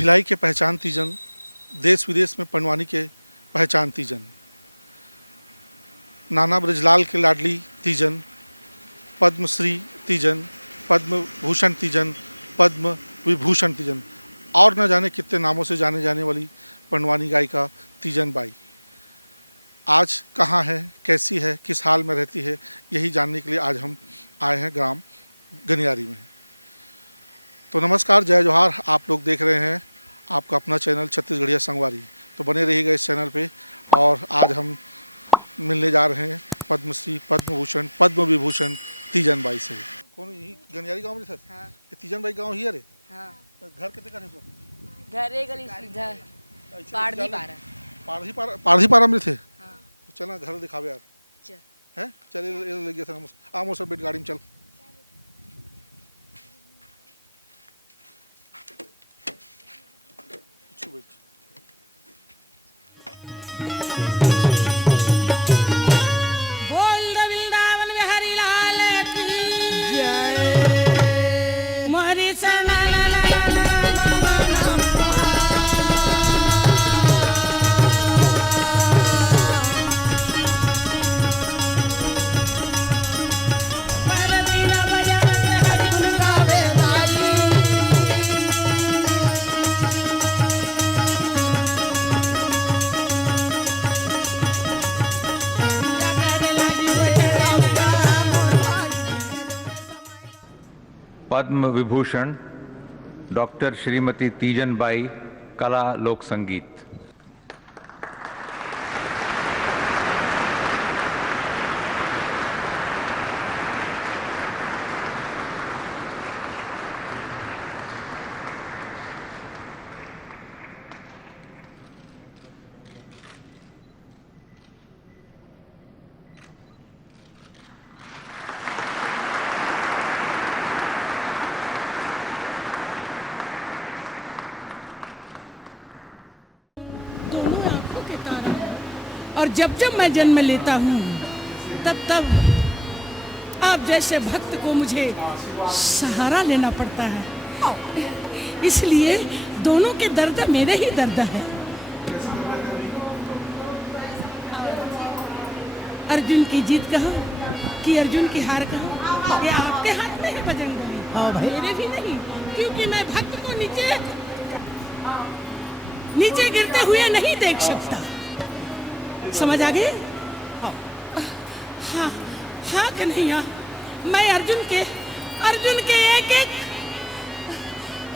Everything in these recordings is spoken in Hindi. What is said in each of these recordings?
भिलाई के पहचान तीजन, देश विदेश में पंडवानी के पहचान तीजन, नाना ब्रजलाल के लाडली तीजन, पद्मश्री तीजन, पद्म भूषण तीजन, पद्म विभूषण तीजन और न जाने कितने नामों से जाने जाने वाली पंडवानी गायिका तीजन बाई आज कहाँ है, कैसी है, किस हाल में रहती है, यही जानने के लिए आज हम आए हैं ग्राम गनियारी में। तो नमस्कार, जय जोहार। आप लोग देख रहे हैं आपका अपना चैनल छत्तीसगढ़िया संगवारी। तो बने रहिएगा इस चैनल पे। और आज हम मिलने जा रहे हैं पद्मश्री, पद्म भूषण, पद्म विभूषण तीजन बाई से। कौन यही गनियारी गांव में सर? हाँ। ये तीजन बाई गांव ही है रे? हाँ। घर कितने का है? घर एक गली सीधा पारधी पारा। पारधी पारा में थे? हाँ। तो चलना घर दिखावे यार। चल। हैं? चल ये ले गया था आमो सर बैठ गाड़ी में चल। बोल वृंदावन में हरि लाल की जय। मोहरी सना ला ला ला ला परवीना बजावत हरि गुण गावे भाई। पद्म विभूषण डॉक्टर श्रीमती तीजन बाई, कला लोक संगीत। दोनों आंखों के तारा हैं। और जब जब मैं जन्म लेता हूँ तब तब आप जैसे भक्त को मुझे सहारा लेना पड़ता है। इसलिए दोनों के दर्द मेरे ही दर्द है। अर्जुन की जीत कहो कि अर्जुन की हार कहो, ये आपके हाथ में है बजरंग बली। हाँ भाई, मेरे भी नहीं, क्योंकि मैं भक्त को नीचे गिरते हुए नहीं देख सकता। समझ आ गए? हाँ हाँ कि नहीं? हाँ, मैं अर्जुन के एक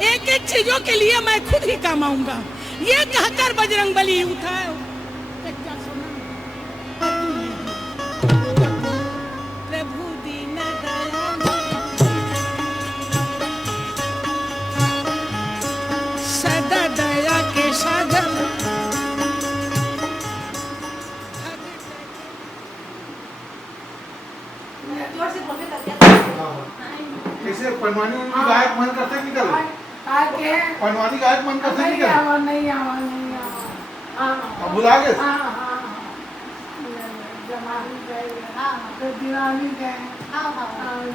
एक चीजों के लिए मैं खुद ही काम आऊंगा। ये कहकर बजरंग बली उठाए प्रभु दीन दयाल सदा दया के सागर। कैसे पंडवानी गायक मन करते नहीं कर? पंडवानी गायक मन करते नहीं कर? नहीं भुला गए? जमानी गए, तो दीवानी गए,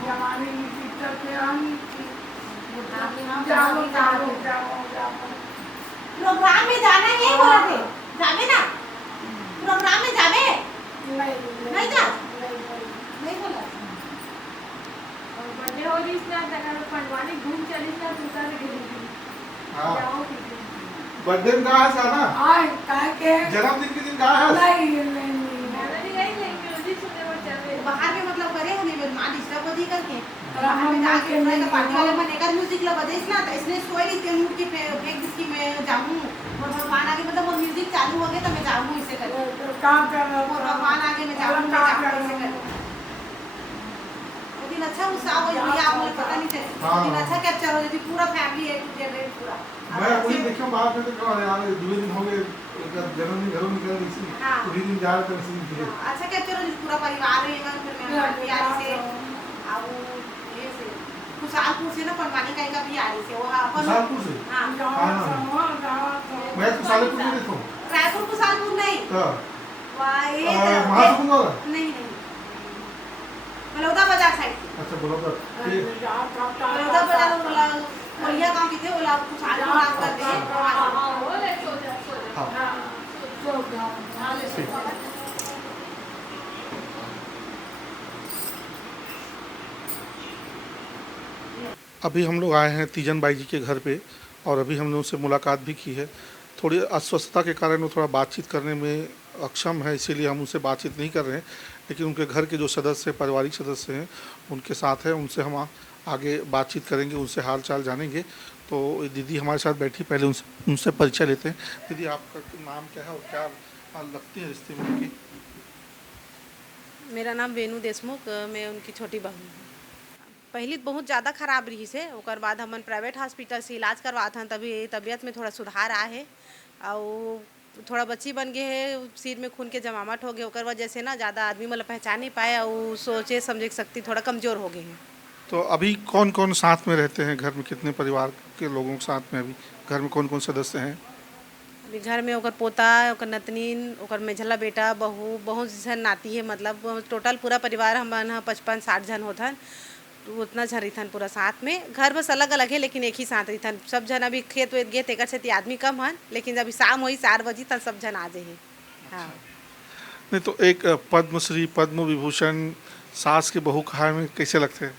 जमानी की पिक्चर पे आनी थी। जाओ प्रोग्राम में जाना नहीं बोले थे, जावे ना प्रोग्राम में जावे नहीं जा नहीं बोला। बर्थडे हो रही ना जगह पंडवानी घूम चली ना तू कर गेली। हां, जाओ बर्थडे में कहा है ना? आए काहे के जन्मदिन के दिन कहा है? नहीं अरे यही नहीं म्यूजिक सुनने में चल रहे बाहर में मतलब करे होने में मां डिस्टर्ब हो जी करके हम जाके मैं तो पार्टी वाले में लेकर म्यूजिक ला बजे ना, तो इसने सोई रही थी उठ के फेंक इसकी मैं जाऊं और भगवान आगे मतलब वो म्यूजिक चालू हो गए तो मैं जाऊं इसे कर काम कर भगवान आगे मैं जाऊं इसे कर। लेकिन अच्छा उत्साह हो गया, आप मुझे पता नहीं था, लेकिन अच्छा कैप्चर हो जाती पूरा फैमिली है पूरा। मैं वही देखियो बात में तो कहा यार दूसरे दिन हो गए जन्मदिन घरों निकल गई थी, तो दिन जा रहे थे सीन के। अच्छा कैप्चर हो पूरा परिवार रहेगा फिर मैं यार से अब ये से खुशहालपुर से ना पंडवानी का भी आ रही से वो अपन खुशहालपुर से? हां मैं खुशहालपुर में देखो रायपुर खुशहालपुर नहीं हां वाई महासमुंद वाला नहीं बलौदा बाजार साइड। अच्छा बलौदा बलौदा बाजार वाला ओलिया गाँव की थे वो लोग कुछ आलू काम करते हैं अभी हम लोग आए हैं तीजन बाई जी के घर पे और अभी हमने उनसे मुलाकात भी की है। थोड़ी अस्वस्थता के कारण वो थोड़ा बातचीत करने में अक्षम है, इसीलिए हम उनसे बातचीत नहीं कर रहे हैं, लेकिन उनके घर के जो सदस्य पारिवारिक सदस्य हैं उनके साथ हैं, उनसे हम आगे बातचीत करेंगे, उनसे हाल चाल जानेंगे। तो दीदी हमारे साथ बैठी, पहले उनसे परिचय लेते हैं। दीदी आपका नाम क्या है और क्या लगती है रिश्ते में उनकी? मेरा नाम वेणु देशमुख, मैं उनकी छोटी बहू हूँ। पहले तो बहुत ज़्यादा खराब रही से, ओकर बाद हमन प्राइवेट हॉस्पिटल से इलाज करवात हन, तभी तबीयत में थोड़ा सुधार आए है और थोड़ा बच्ची बन गए है, सिर में खून के जमावट हो गए, ओकर वजह से ना ज़्यादा आदमी मतलब पहचान नहीं पाए और सोचे समझे की शक्ति थोड़ा कमज़ोर हो गए हैं। तो अभी कौन कौन साथ में रहते हैं घर में? कितने परिवार के लोगों के साथ में अभी घर में कौन कौन सदस्य हैं? अभी घर में ओकर पोता, ओकर नतनीन, ओकर मेझला बेटा, बहू, बहुत जन नाती है, मतलब टोटल पूरा परिवार हमन 55-60 जन होथन, उतना जन रहीथन पूरा साथ में। घर बस अलग अलग है लेकिन एक ही साथ रहीथन। सब जन अभी खेत वेत गए तेकर से आदमी कम हन, लेकिन अभी शाम हुई 4 बजे तक सब जन आ जाए हैं। हाँ, नहीं तो एक पद्मश्री पद्म विभूषण सास के बहू कहा में कैसे लगते हैं?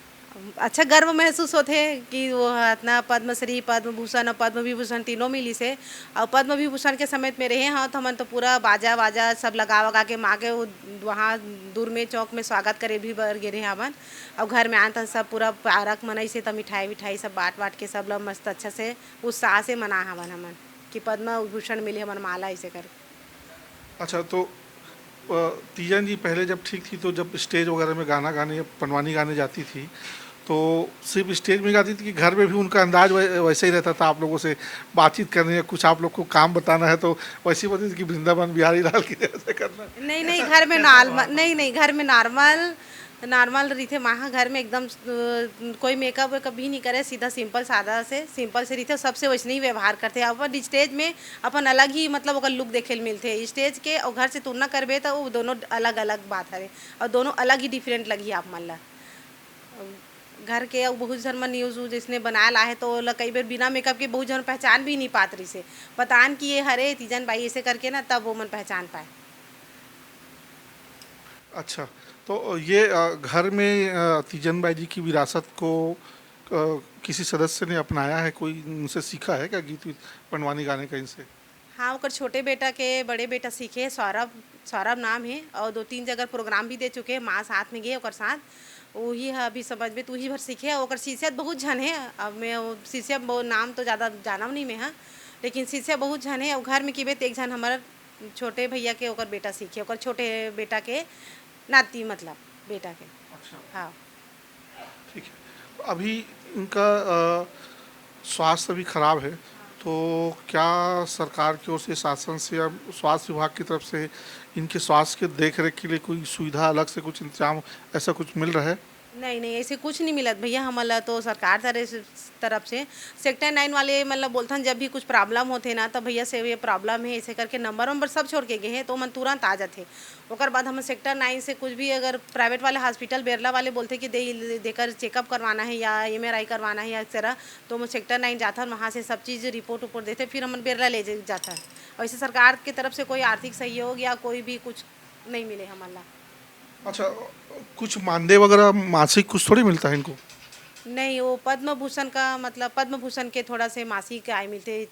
अच्छा गर्व महसूस होते है कि वो इतना पद्मश्री, पद्म भूषण और पद्म विभूषण तीनों मिली से। और पद्म विभूषण के समेत में रहे हैं तो हमन तो पूरा बाजा वाजा सब लगा वगा के माँ के वहाँ दूर में चौक में स्वागत करे भी बर गे रहे हमन। और घर में आन तन सब पूरा पारक मनई से तो मिठाई विठाई सब बाँट के सब लोग मस्त अच्छा से उत्साह से मना हमन कि पद्म विभूषण मिले हमन माला ऐसे कर। अच्छा, तो तीजन जी पहले जब ठीक थी तो जब स्टेज वगैरह में गाना गाने या पंडवानी गाने जाती थी तो सिर्फ स्टेज में गाती थी कि घर में भी उनका अंदाज वैसे ही रहता था? आप लोगों से बातचीत करनी है, कुछ आप लोग को काम बताना है तो वैसी बोलती थी कि वृंदावन बिहारी लाल की जैसे करना है? नहीं घर में नॉर्मल, नहीं घर में नॉर्मल रही थे वहाँ। घर में एकदम कोई मेकअप वेकअप भी नहीं करे, सीधा सिंपल सादा से सिंपल से रही थे, सबसे वैसे ही व्यवहार करते। अपन स्टेज में अपन अलग ही मतलब ओकर लुक देखे मिलते, स्टेज के और घर से तुलना करबे तो वो दोनों अलग अलग बात है और दोनों अलग ही डिफरेंट लगी आप मन ला। घर के और बहुत जन मन न्यूज़ जिसने बनाया ला है तो कई बार बिना मेकअप के बहुत जन पहचान भी नहीं पात रही से, बतान कि ये हरे तीजन बाई ऐसे करके ना, तब वो मन पहचान पाए। अच्छा, तो ये घर में तीजन बाई जी की विरासत को किसी सदस्य ने अपनाया है? कोई उनसे सीखा है क्या गीत वीत पंडवानी गाने कहीं से? हाँ, ओकर छोटे बेटा के बड़े बेटा सीखे, सौरभ नाम है, और 2-3 जगह प्रोग्राम भी दे चुके हैं, माँ साथ में गए ओकर साथ। वही है अभी समझ में, तू ही भर सीखे। ओकर शिष्य बहुत झन है, अब मैं शिष्य नाम तो ज़्यादा जाना नहीं मैं, हाँ, लेकिन शिष्य बहुत झन है। और घर में किबे एक झन हमारे छोटे भैया के ओकर बेटा सीखे, ओकर छोटे बेटा के नाती मतलब बेटा के। अच्छा, हाँ, ठीक है। अभी इनका स्वास्थ्य भी खराब है, तो क्या सरकार की ओर से, शासन से या स्वास्थ्य विभाग की तरफ से इनके स्वास्थ्य के देख रेख के लिए कोई सुविधा अलग से कुछ इंतजाम ऐसा कुछ मिल रहा है? नहीं ऐसे कुछ नहीं मिलत भैया हमला तो सरकार तरफ से। सेक्टर 9 वाले मतलब बोलथन जब भी कुछ प्रॉब्लम होते ना तो भैया से ये प्रॉब्लम है ऐसे करके नंबर सब छोड़ के गए हैं तो मन तुरंत आ जाते। ओकर बाद हम सेक्टर 9 से कुछ भी अगर प्राइवेट वाले हॉस्पिटल बेरला वाले बोलते कि देकर चेकअप करवाना है या MRI करवाना है या एक्सरा, तो हम सेक्टर 9 जाता वहाँ से सब चीज़ रिपोर्ट उपोर्ट देते, फिर हम बेरला ले जाता है। वैसे सरकार की तरफ से कोई आर्थिक सहयोग या कोई भी कुछ नहीं मिले हमारा। अच्छा, कुछ मानदेय वगैरह मासिक कुछ थोड़ी मिलता है इनको? नहीं, वो पद्म भूषण का मतलब पद्म भूषण के थोड़ा से मासिक आय मिलते,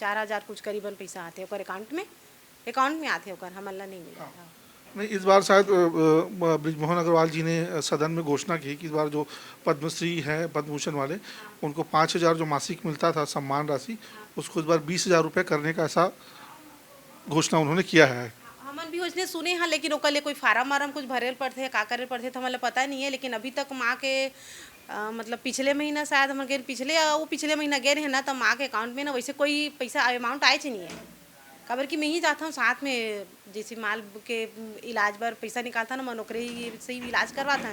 4000 कुछ करीबन पैसा आते ओकर अकाउंट में आते ओकर हमला नहीं मिला। नहीं, इस बार शायद ब्रिजमोहन अग्रवाल जी ने सदन में घोषणा की कि इस बार जो पद्मश्री हैं पद्म भूषण वाले उनको 5000 जो मासिक मिलता था सम्मान राशि, उसको इस बार 20,000 रुपये करने का ऐसा घोषणा उन्होंने किया है। हमन भी उसने सुने हैं, लेकिन ओकर लिए कोई फार्म वारम कुछ भरेल पड़ते है, का करे पड़ते तो हमें पता नहीं है। लेकिन अभी तक माँ के मतलब पिछले महीना शायद हम गए पिछले महीना गए हैं ना, तो माँ के अकाउंट में ना वैसे कोई पैसा अमाउंट आए नहीं है। खबर कि मैं ही जाता हूँ साथ में, जैसे माल के इलाज पर पैसा निकालता ना, मैं नौकरी से ही इलाज करवाता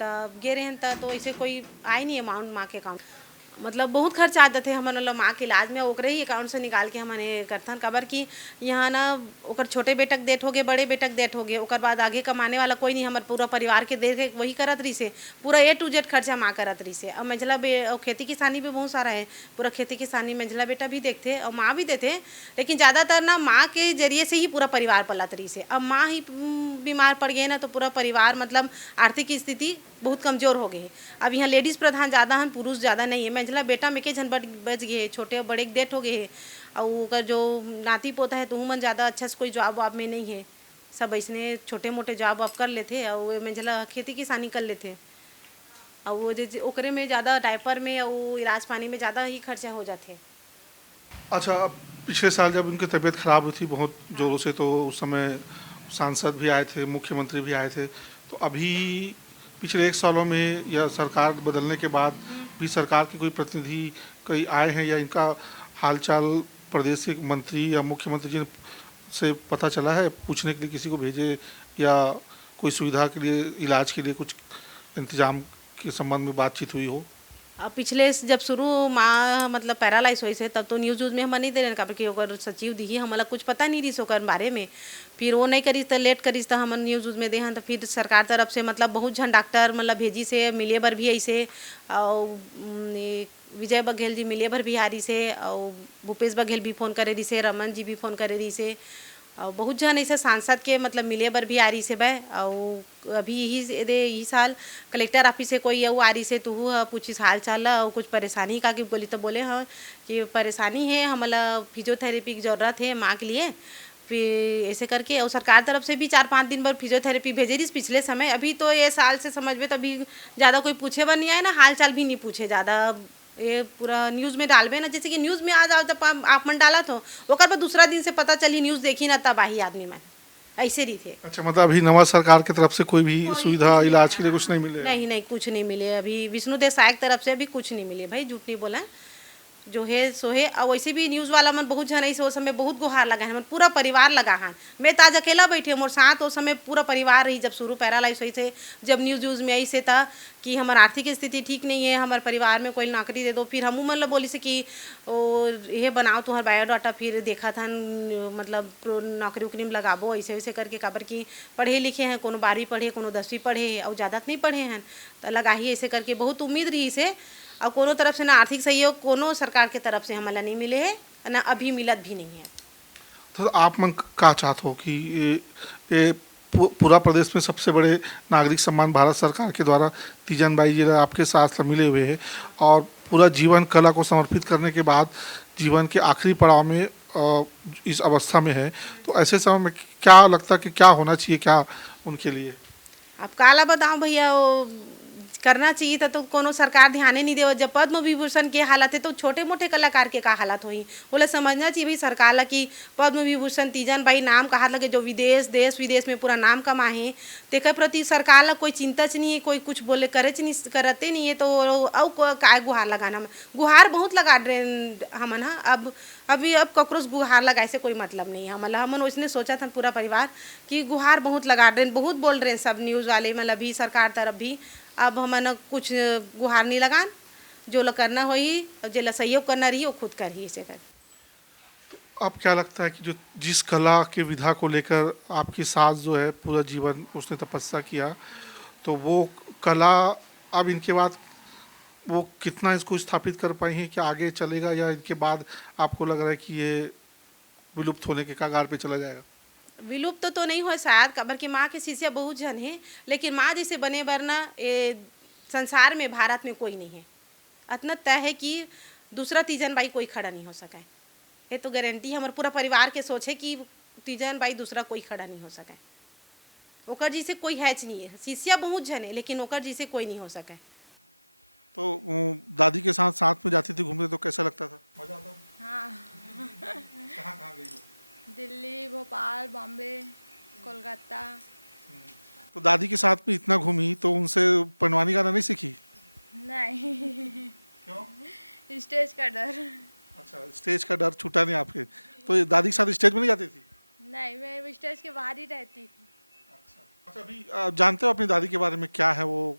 तब गे रहे हैं तो ऐसे कोई आए नहीं अमाउंट माँ के अकाउंट। मतलब बहुत खर्च आते थे हमारे मतलब माँ के इलाज में, ओकरे ही अकाउंट से निकाल के हमने करथन। काबर कि यहाँ ना ओकर छोटे बेटक डेथ हो गए, बड़े बेटक डेथ हो गए, ओकर बाद आगे कमाने वाला कोई नहीं, हमारे पूरा परिवार के देख वही करत रही से, पूरा A to Z खर्चा माँ करत रही से। और मंझला और खेती किसानी भी बहुत सारा है, पूरा खेती किसानी मंझला बेटा भी देखते और माँ भी देते, लेकिन ज़्यादातर ना माँ के जरिए से ही पूरा परिवार पलत रही से। अब माँ ही बीमार पड़ गए ना तो पूरा परिवार मतलब आर्थिक स्थिति बहुत कमज़ोर हो गई है। अब यहाँ लेडीज़ प्रधान ज़्यादा हैं, पुरुष ज़्यादा नहीं है। मंझला बेटा में के झन बच गए, छोटे बड़े डेथ हो गए है, और ओकर जो नाती पोता है तो मन ज़्यादा अच्छा से कोई जॉब वाब में नहीं है, सब ऐसने छोटे मोटे जॉब वाब कर लेते और मंझला खेती किसानी कर लेते। और वो जो ओकरे में ज़्यादा डायपर में और इलाज पानी में ज़्यादा ही खर्चा हो जाते। अच्छा, अब पिछले साल जब उनकी तबीयत खराब हुई थी बहुत ज़ोरों से, तो उस समय सांसद भी आए थे, मुख्यमंत्री भी आए थे। तो अभी पिछले 1 सालों में या सरकार बदलने के बाद भी सरकार के कोई प्रतिनिधि कई आए हैं, या इनका हालचाल प्रदेश के मंत्री या मुख्यमंत्री जी से पता चला है, पूछने के लिए किसी को भेजे, या कोई सुविधा के लिए, इलाज के लिए कुछ इंतजाम के संबंध में बातचीत हुई हो? अब पिछले जब शुरू माँ मतलब पैरालाइज हुई से तब तो न्यूज़ में हम नहीं दे रहे, काबर कि ओकर सचिव दी हमारा कुछ पता नहीं रही ओकर बारे में। फिर वो नहीं करी तो लेट करी तो हम न्यूज़ में दे, तो फिर सरकार तरफ से मतलब बहुत झन डॉक्टर मतलब भेजी से, मिले बर भी ऐसे, और विजय बघेल जी मिले भर भी आ रही से, और भूपेश बघेल भी फ़ोन करे रही से, रमन जी भी फ़ोन करे रही से, और बहुत जन ऐसे सांसद के मतलब मिले बर भी आ रही से बै। और अभी यही साल कलेक्टर ऑफिस से कोई वो आ रही से, तू पूछिस हाल चाल और कुछ परेशानी का कि बोली तो बोले हाँ कि परेशानी है, हमला फिजियोथेरेपी की ज़रूरत है माँ के लिए। फिर ऐसे करके और सरकार तरफ से भी 4-5 दिन पर फिजियोथेरेपी भेजे रही पिछले समय। अभी तो ये साल से समझ में तो अभी ज़्यादा कोई पूछे बन नहीं आए ना, हाल चाल भी नहीं पूछे ज़्यादा। ये पूरा न्यूज़ में डालबे ना, जैसे कि न्यूज़ में आ जाओ तब आप मन डाला तो ओकर पर दूसरा दिन से पता चली न्यूज़ देखी ना तब आई आदमी में ऐसे रही थे। अच्छा, मतलब अभी नवा सरकार की तरफ से कोई भी सुविधा इलाज के लिए कुछ नहीं मिले? नहीं नहीं, कुछ नहीं मिले अभी। विष्णु देसाई की तरफ से अभी कुछ नहीं मिले भाई, झूठ नहीं बोला, जो है सो है। और वैसे भी न्यूज़ वाला मन बहुत जन ऐसे उस समय बहुत गुहार लगा है, मन पूरा परिवार लगा है। मैं तो आज अकेला बैठे मोर साथ उस समय पूरा परिवार रही, जब शुरू पैरालाइज हुई थे, जब न्यूज़ में ऐसे था कि हमारी आर्थिक स्थिति ठीक नहीं है, हमारे परिवार में कोई नौकरी दे दो। फिर हम मतलब बोली से कि ये बनाओ तुम्हारा बायोडाटा, फिर देखा था मतलब नौकरी उकरी में लगाबो ऐसे वैसे करके, काबर कि पढ़े लिखे हैं, कोनो 12वीं पढ़े, कोनो 10वीं पढ़े और ज़्यादा नहीं पढ़े हैं, तो लगा ही ऐसे करके बहुत उम्मीद रही से। और कोनो तरफ से ना आर्थिक सहयोग कोनो सरकार के तरफ से हमारा नहीं मिले है, ना अभी मिलत भी नहीं है। तो आप मन का चाहते हो कि ये पूरा प्रदेश में सबसे बड़े नागरिक सम्मान भारत सरकार के द्वारा तीजन बाई जी आपके साथ मिले हुए हैं, और पूरा जीवन कला को समर्पित करने के बाद जीवन के आखिरी पड़ाव में इस अवस्था में है, तो ऐसे समय में क्या लगता है कि क्या होना चाहिए, क्या उनके लिए? आप काला बताओ भैया, वो करना चाहिए था तो कोनो सरकार ध्यान ही नहीं दे। जब पद्म विभूषण के हालत है तो छोटे मोटे कलाकार के का हालत हुई, बोले समझना चाहिए भाई सरकार ला कि पद्म विभूषण तीजन भाई नाम कहा लगे, जो देश विदेश में पूरा नाम कमाए, तेकर प्रति सरकार ला कोई चिंता च नहीं है, कोई कुछ बोले करे च नहीं, करते नहीं है। तो अब काय गुहार लगाना, गुहार बहुत लगा रहे हमन। अब ककरोस गुहार लगाए से कोई मतलब नहीं है हमारा। हमन उसने सोचा था पूरा परिवार कि गुहार बहुत लगा रहे, बहुत बोल रहे हैं सब न्यूज़ वाले, मतलब भी सरकार तरफ भी। अब हमन कुछ गुहार नहीं लगान, जो ला करना हो ही, जो ला सहयोग करना रही वो खुद कर ही इसे कर। तो अब क्या लगता है कि जो जिस कला के विधा को लेकर आपकी सास जो है पूरा जीवन उसने तपस्या किया, तो वो कला अब इनके बाद वो कितना इसको स्थापित कर पाई हैं, कि आगे चलेगा, या इनके बाद आपको लग रहा है कि ये विलुप्त होने के कगार पे चला जाएगा? विलुप्त तो नहीं हो शायद, काबर की माँ के शिष्य बहुत जन है, लेकिन माँ जैसे बने वरना ये संसार में भारत में कोई नहीं है। इतना तय है कि दूसरा तीजन बाई कोई खड़ा नहीं हो सका है, ये तो गारंटी हमारे पूरा परिवार के सोच है कि तीजन बाई दूसरा कोई खड़ा नहीं हो सका है। ओकर जी से कोई हैच नहीं है, शिष्य बहुत जन है लेकिन ओकर जी से कोई नहीं हो सका है। तो दादी के साथ साथ में जाती थी घूमने, तो कैसा लगता था? मजा आता था? हाँ, कहाँ गई हो? दिल्ली, भोपाल, बॉम्बे, कोलकाता। तो दादी के साथ में इतना घूमी तो उनसे पंडवानी गाना नहीं सीखी? नहीं, क्यों? स्टेज का डर। अच्छा, स्टेज का डर छूटा नहीं आपके, तो ये दादी के साथ स्टेज में नहीं जाती थी? नहीं, मैं स्टेज के बाहर ही रहती थी। अच्छा, अभी आप जानते हो अपनी दादी के बारे में क्या है वो,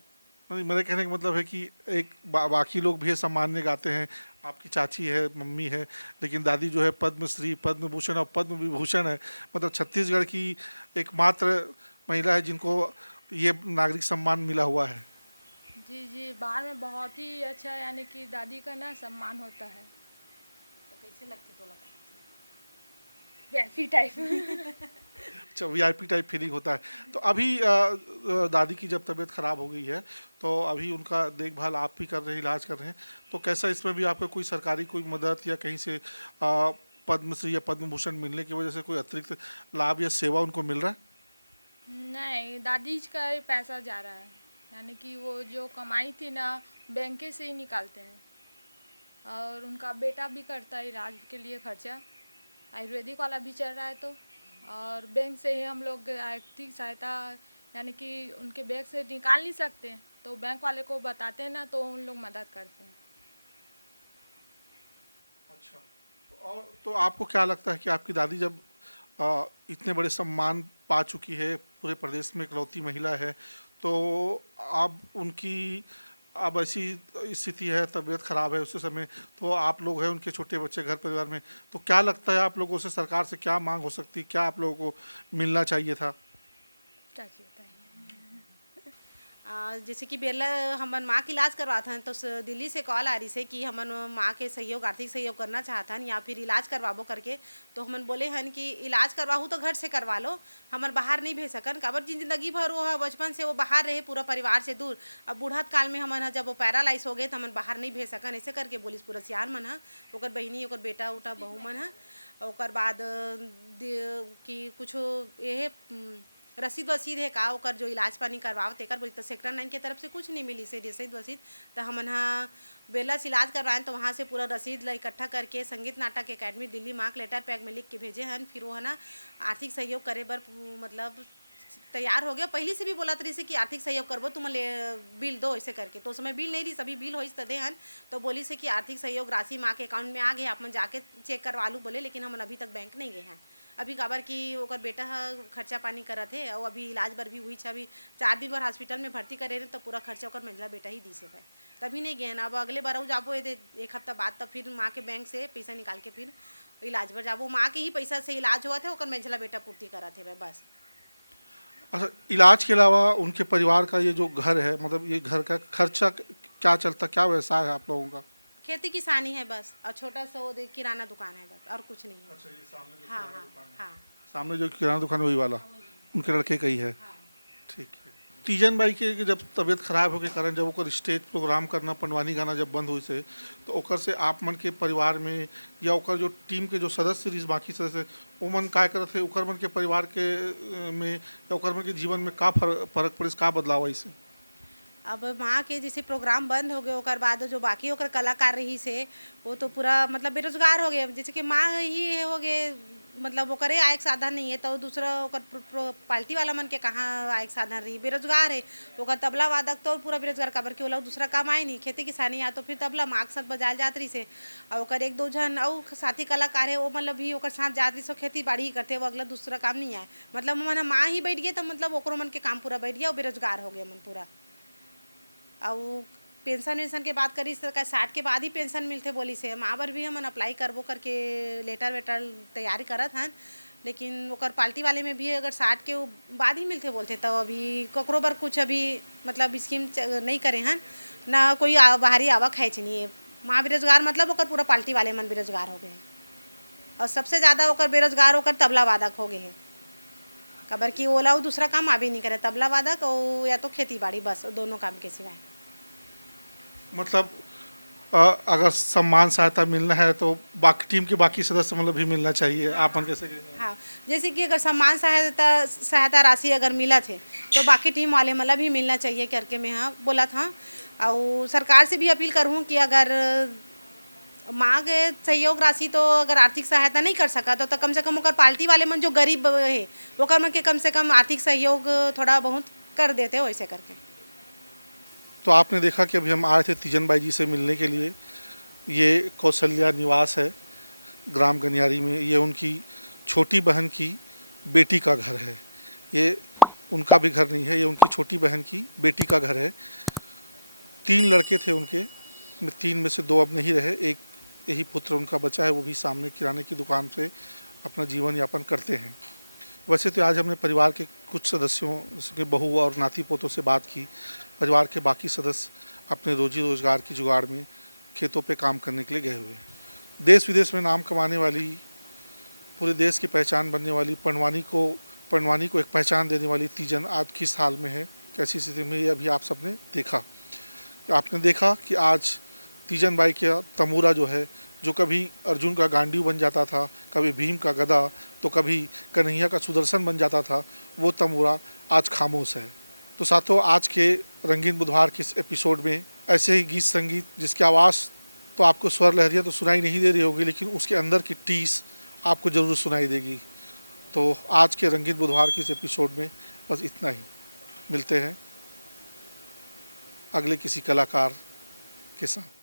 नहीं, मेरे कहने का मतलब है कि एक बाकी लोग भी सम्मान्य गाते हैं, आपकी चाची है, मम्मी है, लेकिन दादी जो है पद्मश्री, पद्म भूषण और पद्म विभूषण है। मतलब छत्तीसगढ़ की एकमात्र महिला है जिनको ये नागरिक सम्मान मिला हुआ है। जी जी, बाहर में बहुत ही अच्छा, यानी कि दादी का ना सम्मान होता है। कैसे लगते तो लगा वैसी टाइप। अच्छा, वीआईपी टाइप फीलिंग होता है। तो अभी दादी की जब तबीयत खराब हो गई है तो अभी उनका देखभाल आप भी कर रहे हैं, इलाज कर रहे हैं, तो कैसा इसमें भी आपको कोई सरकारी कोई मदद या कहीं से पद्मश्री या पद्म भूषण मिलने की वजह से कोई अतिरिक्त लाभ या सेवा उनको मिल रहा है? नहीं, दादी का ही पैसा जा रहा है, यानी कि वो जो कमाई थी ना बैंक से ही निकालते हैं। और उनका बेटा भी करता है इलाज के लिए खर्चा, आयुर्वेदिक वाला भी चल रहा है। तो और बैंक से ही हम लोग आर्थिक सहायता, यानी कि उनके बैंक से निकाल नहीं सकते, तो बैंक वाले को बताते हैं ना, तो उन लोग मदद करते हैं। अच्छा, और तो आपको क्या लगता है कि आपकी दादी जब इतने बड़े सम्मान पा चुकी है, पूरे प्रदेश में इकलौती महिला है, तो अब उनकी अब ऐसी स्थिति है, तबीयत खराब है, उस समय तो आप लोग हैं, उनके छोटे बच्चे घर परिवार में, तो क्या लगता है आप लोगों से सरकार से क्या मांग हो सकती है, क्या आप लोगों को मिलना चाहिए था? चाची बताइए। जैसे कि बेला हमन माँ के इलाज करवात हन तो दिल्ली से कॉल आ रही से कि हमन माँ के सहयोग, आर्थिक सहयोग करना चाहत हन या फिर इलाज करवाबो करके। तो हमन बोले हन कि इलाज करवाहू तो घर से करवा लो, हमन बाहर नहीं भेज सकन, काबर जिंदगी भर वो बचपन से वो बाहर रहे, पूरा परिवार से दूर। अब बूढ़त काल में हमन जब वो पैरालाइज हो गए तो हमन बाहर नहीं भेज सकन, ऐसे करके बोलिस पूरा सियान मन है, ओकर बहिनी, ओकर बेटा उटा बहू मन है। ओकर बाद कि कुछ ये रसीद वसीद है का ओकर जो इलाज पानी करवाओ तेकर बोली तो सेक्टर 9 के तरफ से कुछ नहीं मिली से रसीद वसीद। तो हमन हाँ बेला से इलाज करवाएं तो वहाँ से पूरा रसीद इकट्ठा करके संगीत नाटक अकेडमी दिल्ली माँ के लेटर पैक में लिख के भेजे हन। फिर वो है ना आर्थिक सहयोग करे बर मतलब तैयार हो गया। पहले से भी बोला रही से कि आर्थिक सहयोग करबो तुम ले बिल दो ऐसे करके, तो उसमें बिल नहीं रही, सभी बिल होइस तदे हन। तो बोली से कि आर्थिक सहयोग राशि माँ के अकाउंट में आ गए, आप मन जाके चेक करवा लूँ बोले, लेकिन हम अभी तक बैंक नहीं गए हैं। अभी काबर कि ओकर बेटा खर्चा पानी करत है और अभी इलाज बर भी हुई छ, अभी 4 दिन बर हॉस्पिटल में भर्ती करे तो पूरा खर्चा ओकर मंझला बेटा ही दी से भाई, तभी नहीं गए ना। अब अगले बार जाबो एक हफ्ता बाद, तब फिर माँ के बैंक से पैसा निकाल के फिर इलाज पर जाबो। माँ के ही पैसा से इलाज हुआ था, ओकर मंझला बेटा पूर्ति करत है बस। अच्छा, इलाज के अलावा उनके परिवार का ये जो घर है, मतलब ये घर का खर्चा क्या चलता, क्या व्यवसाय है आप लोगों का? खेती किसानी है बस, और छोटा सा वो किराना दुकान है बस, और कुछ नहीं है। अच्छा, ये सामने जो हाँ किराना हाँ दुकान है, हाँ सामने जो किराना दुकान है वही वाला उनके लड़के का ही है। ठीक है। तीजन बाई के जब तबीयत खराब होने के कारण जब ओकर स्टेज प्रोग्राम करना, पंडवानी गाना जब बंद हुई से, तो ओकर से आप मन के परिवार में या ओकर जो टीम के जो सदस्य रही, बाकी सदस्य वो मन काय करत है, ओकर मन के परिवार के में या ओकर मन के जीवन में का फर्क पड़े, का बदलाव आई से? अब माँ के जैसे प्रोग्राम बंद हो गए, ओकर बाद जो बाकी ओकर कलाकार रही से वो तो पूरा मतलब बेरोजगार हो गए। जैसे कि माँ ही हो गए, मतलब ओकरे आय के साधन नहीं है, तो दूसरा ओकर पार्टी वाला मन के कहाँ आय के साधन रही, बेरोजगार है। ओकर तबला वादक तो पूरा बेरोजगार, काबर के वो लोग दूसरा काम आए नहीं, खेती किसानी या तो फिर तबला माँ के साथ बजाल जात रही से। और ओकर 1-2 जन और साथी कलाकार है, वो मतलब भी ओकर साथ जात रही सो खेती बाड़ी ही करते, वो अगला दूसरा काम नहीं आए। मतलब मन माँ ही बैठ गए तो मतलब ओकरो मन के काम पूरा बैठ गया, वो बेरोजगार हो गए मन पूरा। और पेंशन वेंशन के बात करी तो 60 के बाद ही पेंशन मिलते बोली से। माँ बर भी हमन अप्लाई करबो करके लेटर वेटर तैयारी करत हन, लेकिन ओकर पार्टी वाले में भी अगर 60 के बाद ही मिलते बोलते, तो अभी ककरो बर कुछ अभी मतलब स्कीम नहीं करे हन ना, कोई बाहरी आवक है नहीं है। माँ बेरोजगार मतलब ओकर पूरा पार्टी वाले मन बेरोजगार हो गए हैं, और सबसे ज़्यादा ओकर बेरोजगार ओकर तबला वादक हो गए हैं। काबर कि ओला वो दूसरा काम आबे नहीं करे, तबला वादक और या तो खेती बाड़ी, बस दोनों काम के सिवाय। मतलब अगर सम्मान सहायता मिलना है तो बाकी टीम के बाकी सदस्य मतलब भी मिलना चाहिए, आप मन कैसे कहेंगे? हाँ, जैसे कि अगर सम्मान सहायता राशि अगर मिला थे तो बाकी टीम वाले मतलब भी मिलना चाहिए करके मैं हाँ बोला था। और सरकार से भी अपील करूँ कि अगर मांग सहयोग राशि तो अगर आर्थिक सहायता नहीं कर सका तो कम से कम ओकर पार्टी वाले मन जो गरीब है ओकर मन के कम से कम आर्थिक सहयोग थोड़ा बहुत कर देते हो ऐसे करके। तो आपने देखा कि अभी हम आए थे तीजन बाई जी से मिलने के लिए। ये कौशल्या निवास है ग्राम गनियारी में, ये उनकी छोटी बहन की बेटी का घर है। ये उनका भी घर नहीं है, ये उनकी छोटी बहन की बेटी का घर है। 3 लड़के थे उनके, 3 में से 2 अब नहीं रहे, एक यही पुत्र उनका बचा है, वो भी सामने किराने की दुकान से अपना जीवन यापन करते हैं। वैसे तो आज हमने परिवार के कुछ सदस्यों जैसे कि बहू और नाती पोतों से बात की। परिवार के बाकी सदस्य अपने रोजी रोजगार की जुगाड़ में खेतों पे काम करने के लिए गए हुए हैं। देश विदेश में नाम कमाने वाली, पूरे देश की पहचान बनने वाली पनवानी को एक पहचान देने वाली तीजन आज किस हाल में है, कैसी स्थिति में, ये अभी आप सबने देखा। आपने देखा कि आज तीजन बाई का तमूरा जो है, जो कभी अर्जुन का गांडीव बन जाता था, कभी भीम का गदा, तो कभी कन्हैया का सुदर्शन बन जाता था, वो तमूरा आज खामोश है। तो साथियों, आज के रंगीन बुधवार के इस एपिसोड में ऐसे ही गीत संगीत जिसकी आवाज़ तो आपको स्वर लहरियाँ तो सुनाई नहीं दे रही होगी, लेकिन उसके अंदर की टीस आपको ज़रूर सुनाई देगी। तो आज के रंगीन बुधवार के इस एपिसोड में बस इतना ही। मिलते हैं अगले किसी कलाकार के साथ।